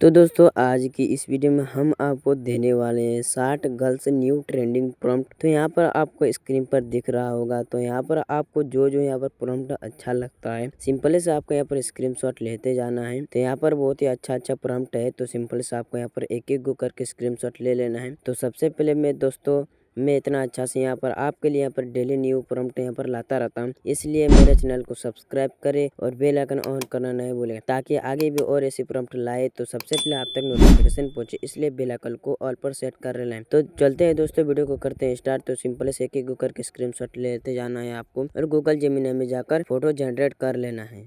तो दोस्तों आज की इस वीडियो में हम आपको देने वाले हैं 60 गर्ल्स न्यू ट्रेंडिंग प्रॉम्प्ट। तो यहाँ पर आपको स्क्रीन पर दिख रहा होगा। तो यहाँ पर आपको जो यहाँ पर प्रॉम्प्ट अच्छा लगता है सिंपल से आपको यहाँ पर स्क्रीनशॉट लेते जाना है। तो यहाँ पर बहुत ही अच्छा प्रॉम्प्ट है। तो सिंपल से आपको यहाँ पर एक एक गो करके स्क्रीनशॉट ले लेना है। तो सबसे पहले मैं इतना अच्छा से यहाँ पर आपके लिए यहाँ पर डेली न्यू प्रॉम्प्ट यहाँ पर लाता रहता हूँ, इसलिए मेरे चैनल को सब्सक्राइब करें और बेल आइकन ऑन करना नहीं भूलें ताकि आगे भी और ऐसी प्रॉम्प्ट लाए तो सबसे पहले आप तक नोटिफिकेशन पहुंचे। इसलिए बेल आइकन को ऑल पर सेट कर लेना है। तो चलते हैं दोस्तों, वीडियो को करते हैं स्टार्ट। तो सिंपल से एक एक करके स्क्रीनशॉट लेते जाना है आपको और गूगल जेमिनी में जाकर फोटो जनरेट कर लेना है।